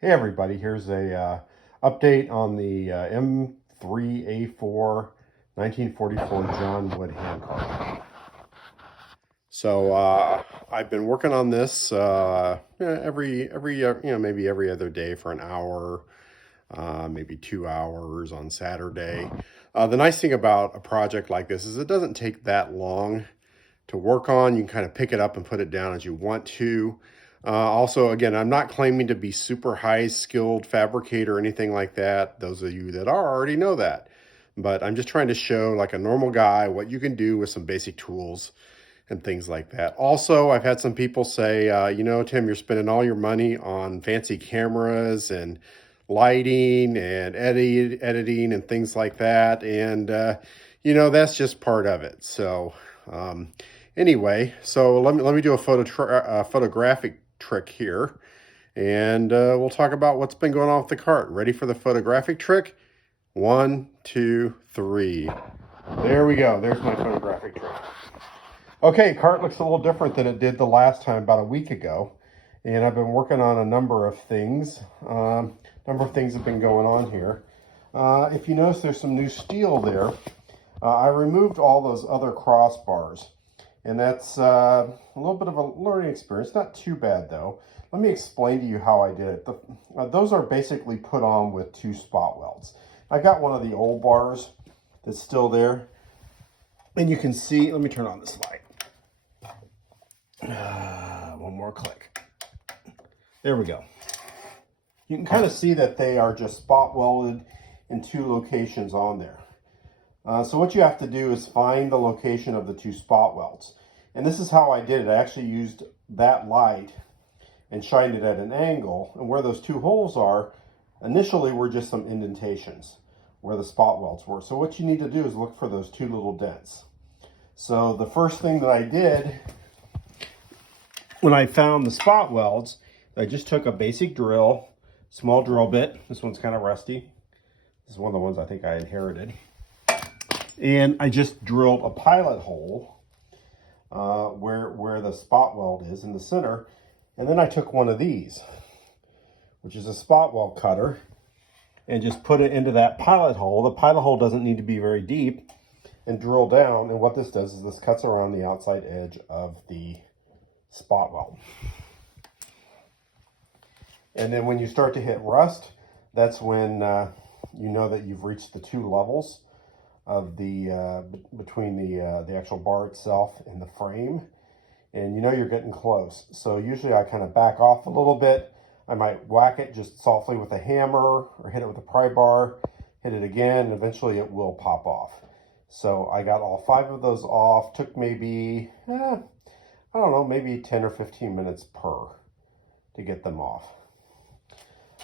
Hey everybody, here's a update on the M3A4 1944 John Wood Handcart. So I've been working on this maybe every other day for an hour, maybe 2 hours on Saturday. The nice thing about a project like this is it doesn't take that long to work on. You can kind of pick it up and put it down as you want to. Also, again, I'm not claiming to be super high skilled fabricator or anything like that. Those of you that are already know that. But I'm just trying to show, like a normal guy, what you can do with some basic tools and things like that. Also, I've had some people say, Tim, you're spending all your money on fancy cameras and lighting and editing and things like that. And, that's just part of it. So, anyway, so let me do a photographic trick here, and we'll talk about what's been going on with the cart. Ready for the photographic trick? 1, 2, 3. There we go. There's my photographic trick. Okay, cart looks a little different than it did the last time about a week ago, and I've been working on a number of things. Have been going on here. If you notice, there's some new steel there. I removed all those other crossbars, and that's a little bit of a learning experience. Not too bad, though. Let me explain to you how I did it. Those are basically put on with 2 spot welds. I got one of the old bars that's still there, and you can see, let me turn on this light. One more click. There we go. You can kind of see that they are just spot welded in 2 locations on there. So what you have to do is find the location of the 2 spot welds. And this is how I did it. I actually used that light and shined it at an angle. And where those 2 holes are, initially were just some indentations where the spot welds were. So what you need to do is look for those 2 little dents. So the first thing that I did when I found the spot welds, I just took a basic drill, small drill bit. This one's kind of rusty. This is one of the ones I think I inherited. And I just drilled a pilot hole where the spot weld is in the center. And then I took one of these, which is a spot weld cutter, and just put it into that pilot hole. The pilot hole doesn't need to be very deep, and drill down. And what this does is this cuts around the outside edge of the spot weld. And then when you start to hit rust, that's when you know that you've reached the 2 levels of the between the actual bar itself and the frame, and you know you're getting close. So usually I kind of back off a little bit. I might whack it just softly with a hammer or hit it with a pry bar, hit it again, and eventually it will pop off. So I got all 5 of those off. Took maybe I don't know, maybe 10 or 15 minutes per to get them off.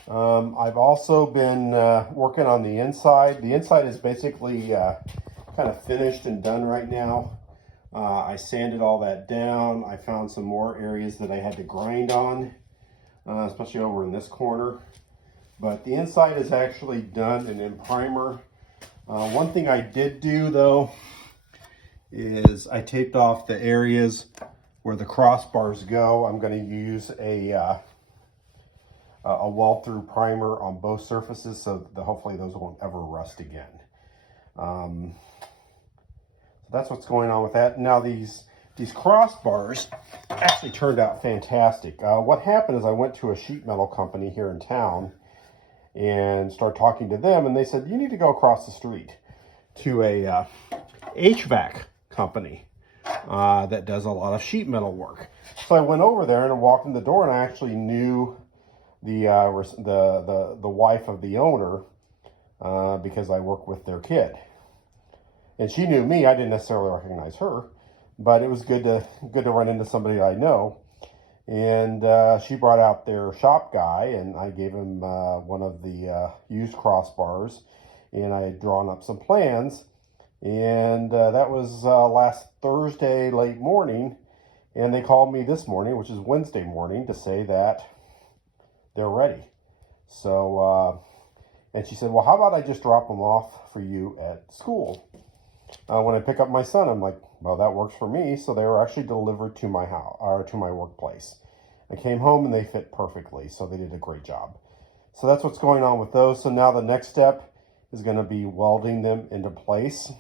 I've also been working on the inside. The inside is basically kind of finished and done right now. I sanded all that down. I found some more areas that I had to grind on, especially over in this corner. But the inside is actually done and in primer. One thing I did do, though, is I taped off the areas where the crossbars go. I'm going to use a weld-through primer on both surfaces, so that hopefully those won't ever rust again. So that's what's going on with that. Now these crossbars actually turned out fantastic. What happened is I went to a sheet metal company here in town and started talking to them, and they said, you need to go across the street to a HVAC company that does a lot of sheet metal work. So I went over there and I walked in the door, and I actually knew the wife of the owner because I work with their kid, and she knew me. I didn't necessarily recognize her, but it was good to run into somebody I know. And she brought out their shop guy, and I gave him one of the used crossbars, and I had drawn up some plans. And that was last Thursday late morning, and they called me this morning, which is Wednesday morning, to say that they're ready. So, and she said, well, how about I just drop them off for you at school? When I pick up my son, I'm like, well, that works for me. So they were actually delivered to my house, or to my workplace. I came home and they fit perfectly, so they did a great job. So that's what's going on with those. So now the next step is going to be welding them into place.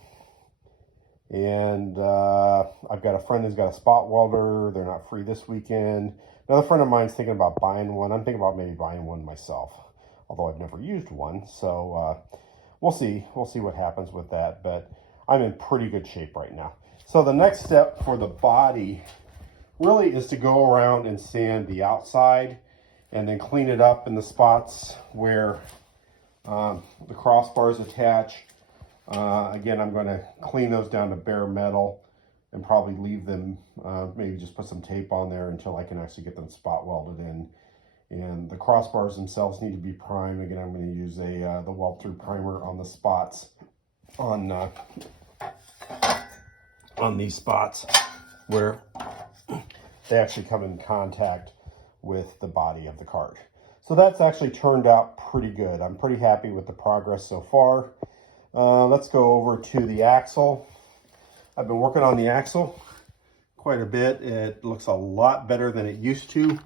And I've got a friend who's got a spot welder. They're not free this weekend. Another friend of mine's thinking about buying one. I'm thinking about maybe buying one myself, although I've never used one. So we'll see. We'll see what happens with that. But I'm in pretty good shape right now. So the next step for the body really is to go around and sand the outside and then clean it up in the spots where the crossbars attach. Again, I'm going to clean those down to bare metal and probably leave them, maybe just put some tape on there until I can actually get them spot welded in. And the crossbars themselves need to be primed. Again, I'm going to use the weld through primer on the spots on these spots where they actually come in contact with the body of the cart. So that's actually turned out pretty good. I'm pretty happy with the progress so far. Let's go over to the axle. I've been working on the axle quite a bit. It looks a lot better than it used to,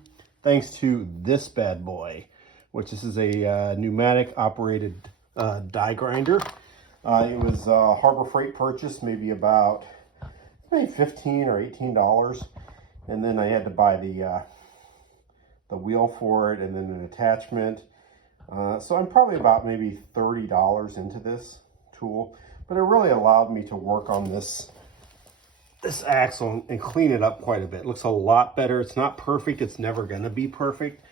thanks to this bad boy, which this is a pneumatic operated die grinder. It was a Harbor Freight purchase, maybe about $15 or $18. And then I had to buy the wheel for it and then an attachment. So I'm probably about maybe $30 into this tool, but it really allowed me to work on this axle and clean it up quite a bit. It looks a lot better. It's not perfect. It's never going to be perfect.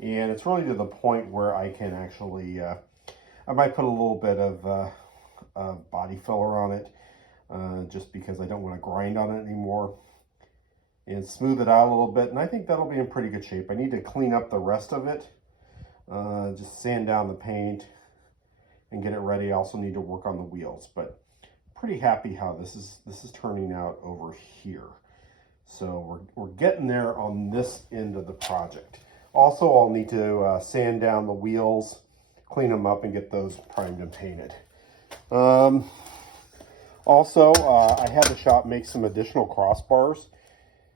And it's really to the point where I can actually, I might put a little bit of body filler on it, just because I don't want to grind on it anymore, and smooth it out a little bit. And I think that'll be in pretty good shape. I need to clean up the rest of it, just sand down the paint and get it ready. I also need to work on the wheels, but pretty happy how this is turning out over here. So we're getting there on this end of the project. Also, I'll need to sand down the wheels, clean them up, and get those primed and painted. Also, I had the shop make some additional crossbars,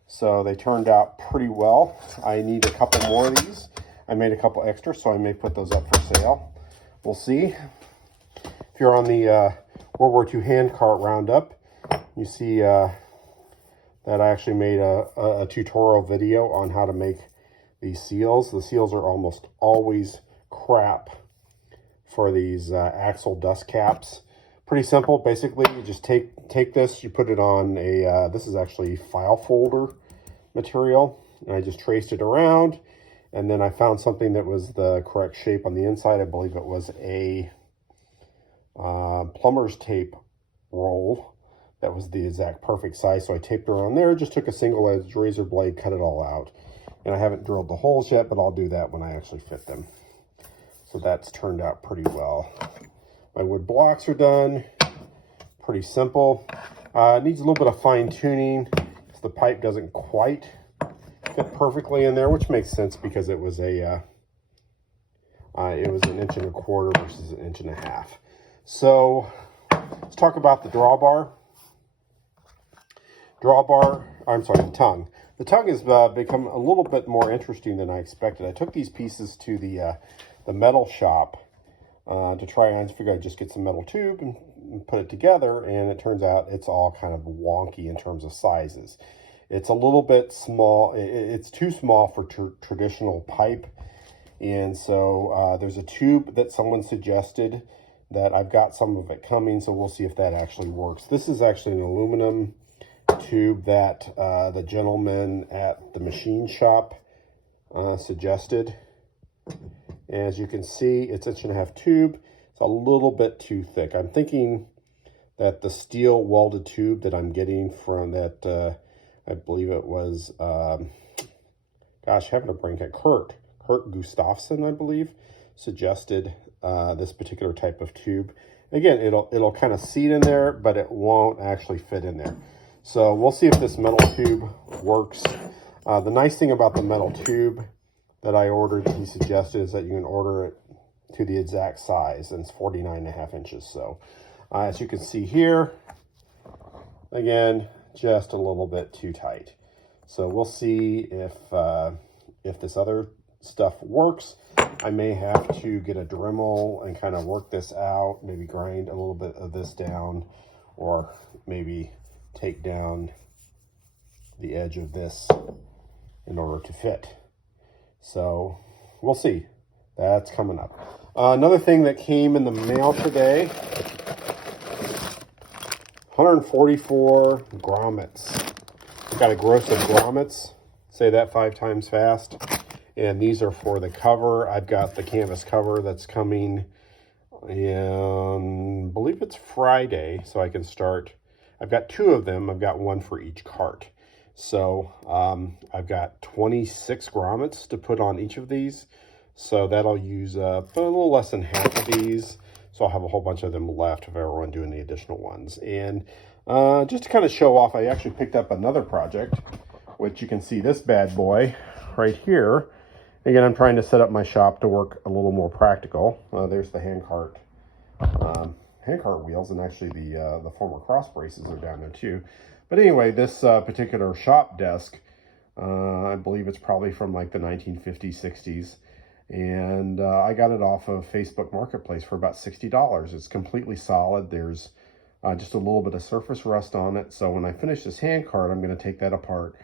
so they turned out pretty well. I need a couple more of these. I made a couple extra, so I may put those up for sale. We'll see. If you're on the World War II Handcart Roundup, you see that I actually made a tutorial video on how to make these seals. The seals are almost always crap for these axle dust caps. Pretty simple. Basically, you just take this, you put it on a, this is actually file folder material, and I just traced it around, and then I found something that was the correct shape on the inside. I believe it was a plumber's tape roll that was the exact perfect size, so I taped it around there, just took a single edged razor blade, cut it all out, and I haven't drilled the holes yet, but I'll do that when I actually fit them. So that's turned out pretty well. My wood blocks are done. Pretty simple. It needs a little bit of fine tuning because the pipe doesn't quite fit perfectly in there, which makes sense because it was a it was 1 1/4 inches versus 1 1/2 inches. So let's talk about the drawbar. I'm sorry, the tongue. The tongue has become a little bit more interesting than I expected. I took these pieces to the metal shop to try and figure out, just get some metal tube and put it together, and it turns out it's all kind of wonky in terms of sizes. It's a little bit small. It's too small for traditional pipe, and so there's a tube that someone suggested that I've got some of it coming, so we'll see if that actually works. This is actually an aluminum tube that the gentleman at the machine shop suggested. As you can see, it's 1 1/2 inch tube. It's a little bit too thick. I'm thinking that the steel welded tube that I'm getting from that, I believe it was, gosh, having a brain cut, Kurt Gustafson, I believe, suggested this particular type of tube. Again, it'll kind of seat in there, but it won't actually fit in there. So we'll see if this metal tube works. The nice thing about the metal tube that I ordered, he suggested, is that you can order it to the exact size, and it's 49.5 inches. So as you can see here, again, just a little bit too tight. So we'll see if this other stuff works. I may have to get a Dremel and kind of work this out, maybe grind a little bit of this down, or maybe take down the edge of this in order to fit. So we'll see. That's coming up. Another thing that came in the mail today, 144 grommets. Got a gross of grommets. Say that 5 times fast. And these are for the cover. I've got the canvas cover that's coming in, I believe it's Friday, so I can start. I've got 2 of them. I've got 1 for each cart. So I've got 26 grommets to put on each of these. So that'll use up a little less than half of these. So I'll have a whole bunch of them left if I ever want to do any additional ones. And just to kind of show off, I actually picked up another project, which you can see this bad boy right here. Again, I'm trying to set up my shop to work a little more practical. There's the handcart wheels, and actually the former cross braces are down there too. But anyway, this particular shop desk, I believe it's probably from like the 1950s, 60s. And I got it off of Facebook Marketplace for about $60. It's completely solid. There's just a little bit of surface rust on it. So when I finish this handcart, I'm going to take that apart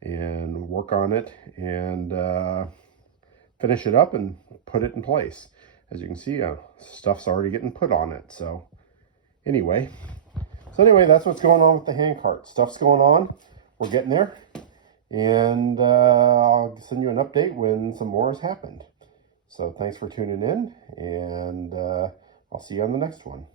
and work on it and finish it up and put it in place. As you can see, stuff's already getting put on it. So anyway, that's what's going on with the handcart. Stuff's going on. We're getting there. And I'll send you an update when some more has happened. So thanks for tuning in, and I'll see you on the next one.